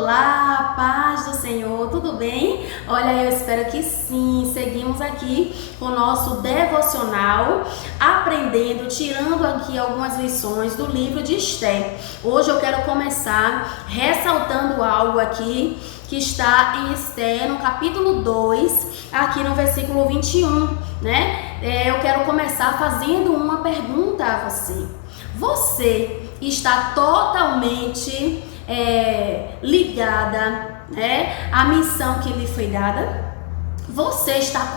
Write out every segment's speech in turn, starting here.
Olá, paz do Senhor, tudo bem? Olha, eu espero que sim. Seguimos aqui com o nosso devocional, aprendendo, tirando aqui algumas lições do livro de Esther. Hoje eu quero começar ressaltando algo aqui que está em Esther, no capítulo 2, aqui no versículo 21, né? Eu quero começar fazendo uma pergunta a você. Você está totalmente ligada, né, à missão que lhe foi dada? Você está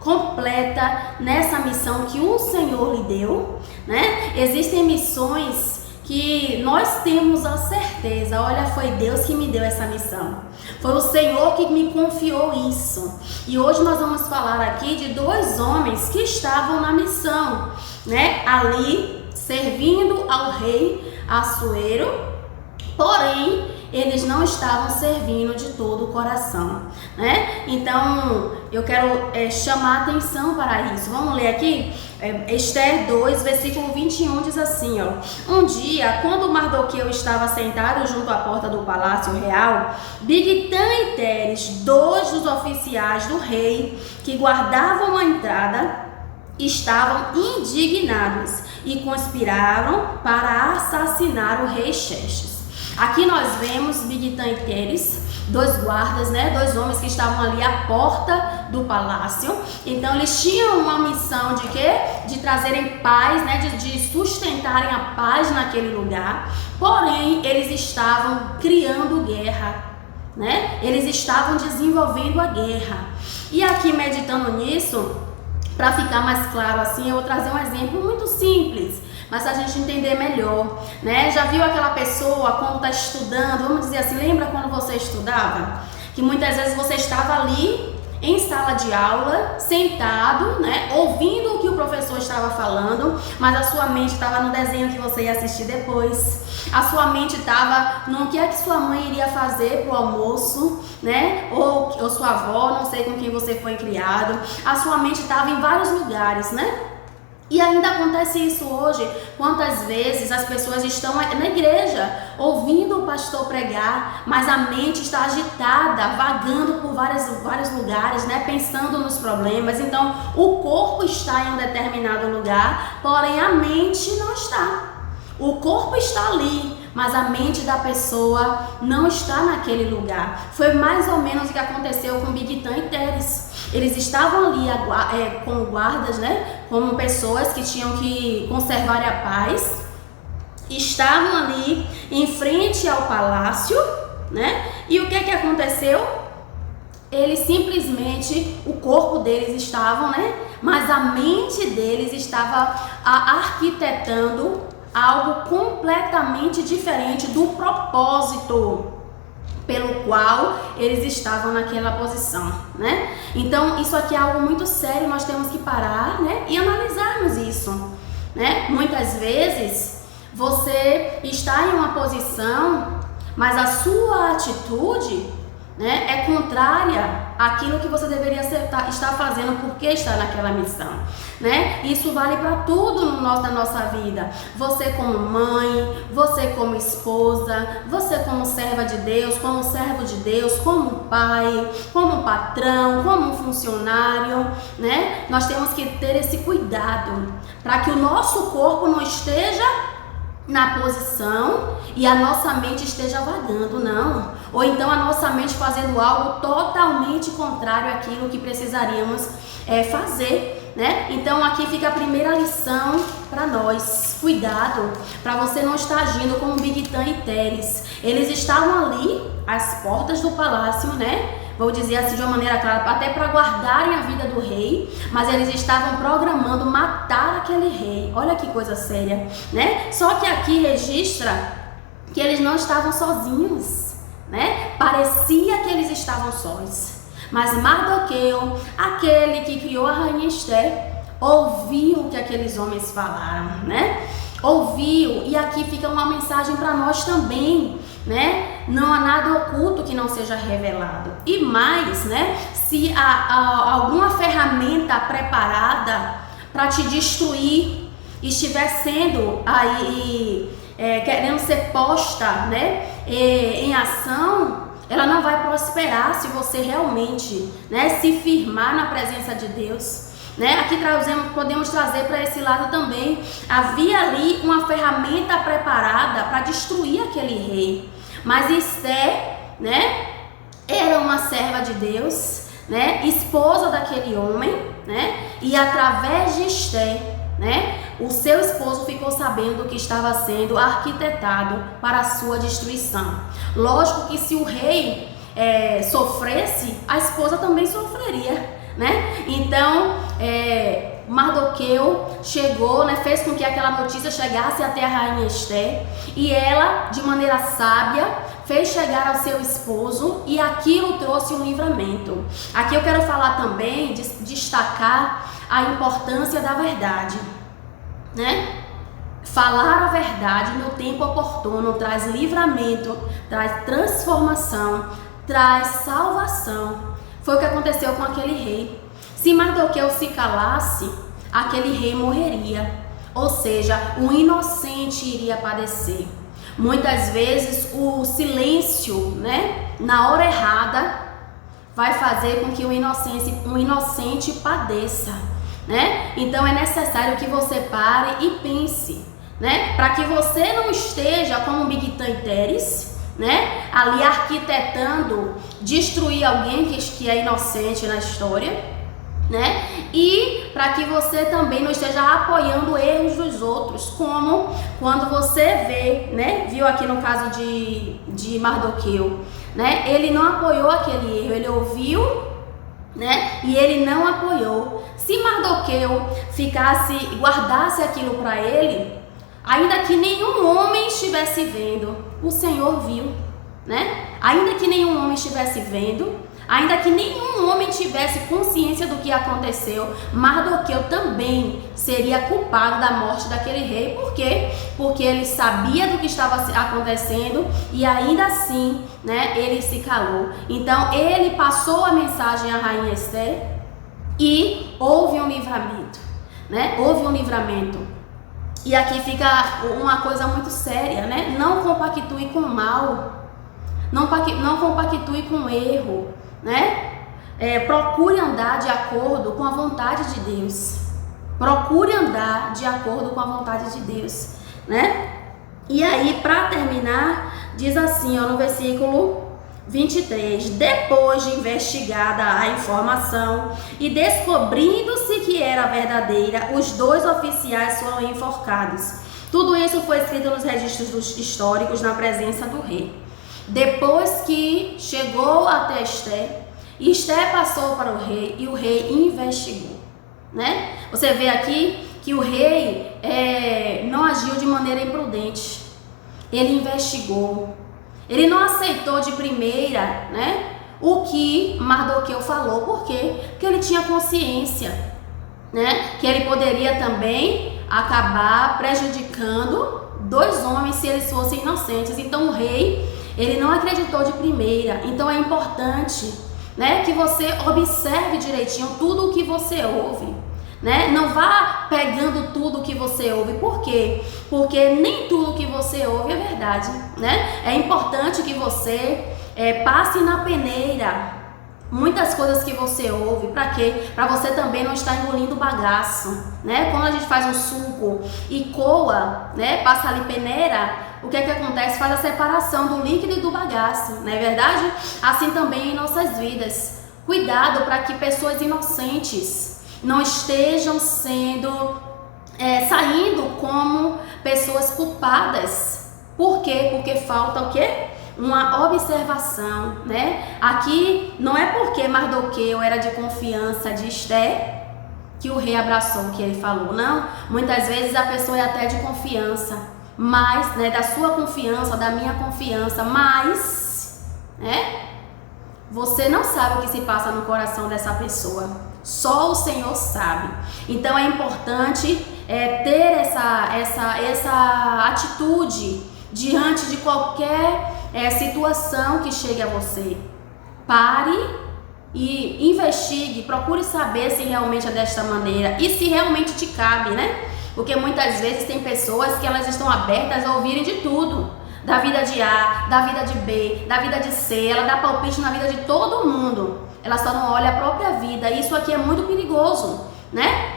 completa nessa missão que o Senhor lhe deu, né? Existem missões que nós temos a certeza, olha, foi Deus que me deu essa missão, foi o Senhor que me confiou isso. E hoje nós vamos falar aqui de dois homens que estavam na missão, né, ali servindo ao rei Assuero, porém eles não estavam servindo de todo o coração, né? Então eu quero chamar a atenção para isso. Vamos ler aqui? Esther 2, versículo 21 diz assim, ó: Um dia, quando Mardoqueu estava sentado junto à porta do palácio real, Bigtã e Teres, dois dos oficiais do rei que guardavam a entrada, estavam indignados e conspiraram para assassinar o rei Xerxes. Aqui nós vemos Bigtã e Teres, dois guardas, né, dois homens que estavam ali à porta do palácio. Então eles tinham uma missão de quê? De trazerem paz, né, de sustentarem a paz naquele lugar. Porém, eles estavam criando guerra, né? Eles estavam desenvolvendo a guerra. E aqui, meditando nisso, para ficar mais claro assim, eu vou trazer um exemplo muito simples, mas para a gente entender melhor, né? Já viu aquela pessoa quando está estudando, vamos dizer assim, lembra quando você estudava? Que muitas vezes você estava ali em sala de aula, sentado, né, ouvindo o que o professor estava falando, mas a sua mente estava no desenho que você ia assistir depois. A sua mente estava no que é que sua mãe iria fazer para o almoço, né? Ou sua avó, não sei com quem você foi criado. A sua mente estava em vários lugares, né? E ainda acontece isso hoje. Quantas vezes as pessoas estão na igreja ouvindo o pastor pregar, mas a mente está agitada, vagando por vários lugares, né? Pensando nos problemas. Então o corpo está em um determinado lugar, porém a mente não está. O corpo está ali, mas a mente da pessoa não está naquele lugar. Foi mais ou menos o que aconteceu com Bigtã e Teres. Eles estavam ali como guardas, né? Como pessoas que tinham que conservar a paz. Estavam ali em frente ao palácio, né? E o que aconteceu? Eles simplesmente, o corpo deles estava, né? Mas a mente deles estava arquitetando algo completamente diferente do propósito pelo qual eles estavam naquela posição, né? Então isso aqui é algo muito sério, nós temos que parar, né, e analisarmos isso, né? Muitas vezes você está em uma posição, mas a sua atitude, né, é contrária àquilo que você deveria estar fazendo, porque está naquela missão, né? Isso vale para tudo na nossa vida. Você como mãe, você como esposa, você como serva de Deus, como servo de Deus, como pai, como patrão, como funcionário, né? Nós temos que ter esse cuidado para que o nosso corpo não esteja na posição e a nossa mente esteja vagando, não. Ou então a nossa mente fazendo algo totalmente contrário àquilo que precisaríamos fazer, né? Então aqui fica a primeira lição para nós. Cuidado para você não estar agindo como Bigtã e Teres. Eles estavam ali às portas do palácio, né? Vou dizer assim de uma maneira clara, até para guardarem a vida do rei, mas eles estavam programando matar aquele rei. Olha que coisa séria, né? Só que aqui registra que eles não estavam sozinhos, né? Parecia que eles estavam sós, mas Mardoqueu, aquele que criou a rainha Esther, ouviu o que aqueles homens falaram, né? Ouviu, e aqui fica uma mensagem para nós também, né? Não há nada oculto que não seja revelado. E mais, né? Se há alguma ferramenta preparada para te destruir estiver sendo aí querendo ser posta, né, em ação, ela não vai prosperar se você realmente, né, se firmar na presença de Deus. Né? Aqui podemos trazer para esse lado também. Havia ali uma ferramenta preparada para destruir aquele rei. Mas Esther, né, era uma serva de Deus, né, esposa daquele homem, né, e através de Esther, né, o seu esposo ficou sabendo que estava sendo arquitetado para a sua destruição. Lógico que se o rei sofresse, a esposa também sofreria, né? Então Mardoqueu chegou, né, fez com que aquela notícia chegasse até a rainha Esther, e ela, de maneira sábia, fez chegar ao seu esposo, e aquilo trouxe um livramento. Aqui eu quero falar também, destacar a importância da verdade, né? Falar a verdade no tempo oportuno traz livramento, traz transformação, traz salvação. Foi o que aconteceu com aquele rei. Se Mardoqueu se calasse, aquele rei morreria, ou seja, o inocente iria padecer. Muitas vezes o silêncio, né, na hora errada, vai fazer com que o inocente padeça, né? Então é necessário que você pare e pense, né, para que você não esteja como Bigtan Teres, né, ali arquitetando destruir alguém que é inocente na história, né? E para que você também não esteja apoiando erros dos outros, como quando você vê, né? Viu aqui no caso de Mardoqueu, né? Ele não apoiou aquele erro, ele ouviu, né? E ele não apoiou. Se Mardoqueu guardasse aquilo para ele, ainda que nenhum homem estivesse vendo, o Senhor viu, né? Ainda que nenhum homem estivesse vendo, ainda que nenhum homem tivesse consciência do que aconteceu, Mardoqueu também seria culpado da morte daquele rei. Por quê? Porque ele sabia do que estava acontecendo e ainda assim, né, ele se calou. Então ele passou a mensagem à rainha Esther e houve um livramento, né? Houve um livramento. E aqui fica uma coisa muito séria, né? Não compactue com o mal, não compactue com o erro, né? Procure andar de acordo com a vontade de Deus. Procure andar de acordo com a vontade de Deus, né? E aí, para terminar, diz assim, ó, no versículo 23: depois de investigada a informação e descobrindo-se que era verdadeira, os 2 oficiais foram enforcados. Tudo isso foi escrito nos registros históricos na presença do rei. Depois que chegou até Esther passou para o rei e o rei investigou, né? Você vê aqui que o rei não agiu de maneira imprudente. Ele investigou. Ele não aceitou de primeira, né, o que Mardoqueu falou. Por quê? Porque ele tinha consciência, né, que ele poderia também acabar prejudicando 2 homens se eles fossem inocentes. Então o rei, ele não acreditou de primeira. Então é importante, né, que você observe direitinho tudo o que você ouve, né? Não vá pegando tudo o que você ouve. Por quê? Porque nem tudo que você ouve é verdade, né? É importante que você passe na peneira muitas coisas que você ouve. Para quê? Para você também não estar engolindo bagaço, né? Quando a gente faz um suco e coa, né, passa ali peneira, o que é que acontece? Faz a separação do líquido e do bagaço, não é verdade? Assim também em nossas vidas. Cuidado para que pessoas inocentes não estejam saindo como pessoas culpadas. Por quê? Porque falta o quê? Uma observação, né? Aqui não é porque Mardoqueu era de confiança de Esther que o rei abraçou o que ele falou, não. Muitas vezes a pessoa é até de confiança, mas, né, da sua confiança, da minha confiança, mas, né, você não sabe o que se passa no coração dessa pessoa. Só o Senhor sabe. Então é importante ter essa atitude diante de qualquer situação que chegue a você. Pare e investigue, procure saber se realmente é desta maneira e se realmente te cabe, né? Porque muitas vezes tem pessoas que elas estão abertas a ouvirem de tudo. Da vida de A, da vida de B, da vida de C, ela dá palpite na vida de todo mundo. Ela só não olha a própria vida. E isso aqui é muito perigoso, né?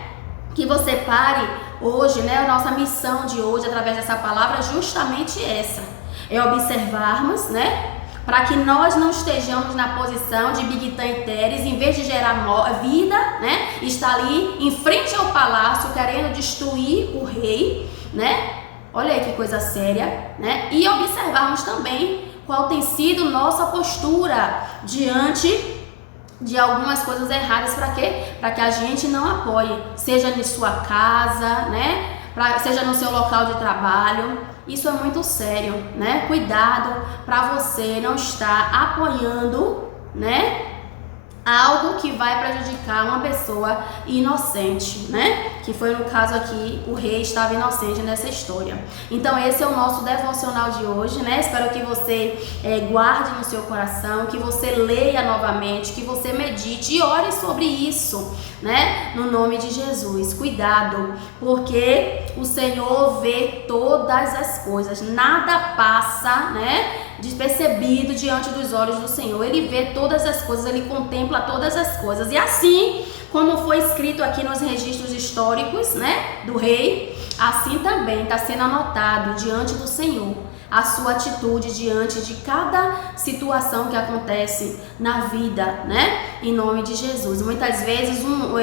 Que você pare hoje, né? A nossa missão de hoje, através dessa palavra, é justamente essa. É observarmos, né? Para que nós não estejamos na posição de Bigtan e Teres, em vez de gerar vida, né? Está ali em frente ao palácio, querendo destruir o rei, né? Olha aí que coisa séria, né? E observarmos também qual tem sido nossa postura diante de algumas coisas erradas. Para quê? Para que a gente não apoie, seja em sua casa, né? Seja no seu local de trabalho. Isso é muito sério, né? Cuidado para você não estar apoiando, né? Algo que vai prejudicar uma pessoa inocente, né? Que foi no caso aqui, o rei estava inocente nessa história. Então esse é o nosso devocional de hoje, né? Espero que você guarde no seu coração, que você leia novamente, que você medite e ore sobre isso, né? No nome de Jesus. Cuidado, porque o Senhor vê todas as coisas, nada passa, né? Despercebido diante dos olhos do Senhor. Ele vê todas as coisas, ele contempla todas as coisas. E assim como foi escrito aqui nos registros históricos, né, do rei, assim também está sendo anotado diante do Senhor a sua atitude diante de cada situação que acontece na vida, né? Em nome de Jesus. Muitas vezes um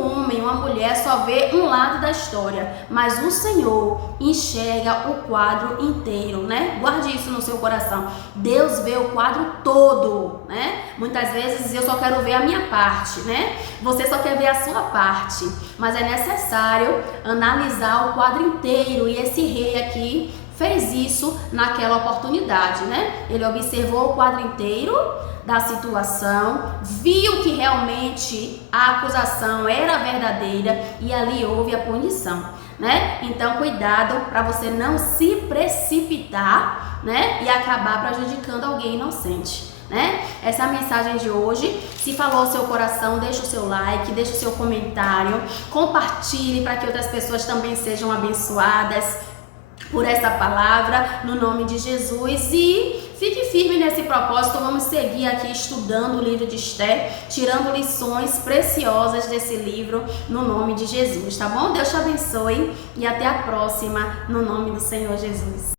homem, uma mulher só vê um lado da história, mas o Senhor enxerga o quadro inteiro, né? Guarde isso no seu coração. Deus vê o quadro todo, né? Muitas vezes eu só quero ver a minha parte, né? Você só quer ver a sua parte, mas é necessário analisar o quadro inteiro, e esse rei aqui fez isso naquela oportunidade, né? Ele observou o quadro inteiro da situação, viu que realmente a acusação era verdadeira e ali houve a punição, né? Então cuidado para você não se precipitar, né? E acabar prejudicando alguém inocente, né? Essa é a mensagem de hoje. Se falou ao seu coração, deixa o seu like, deixa o seu comentário, compartilhe para que outras pessoas também sejam abençoadas por essa palavra, no nome de Jesus. E fique firme nesse propósito. Vamos seguir aqui estudando o livro de Esther, tirando lições preciosas desse livro, no nome de Jesus, tá bom? Deus te abençoe e até a próxima, no nome do Senhor Jesus.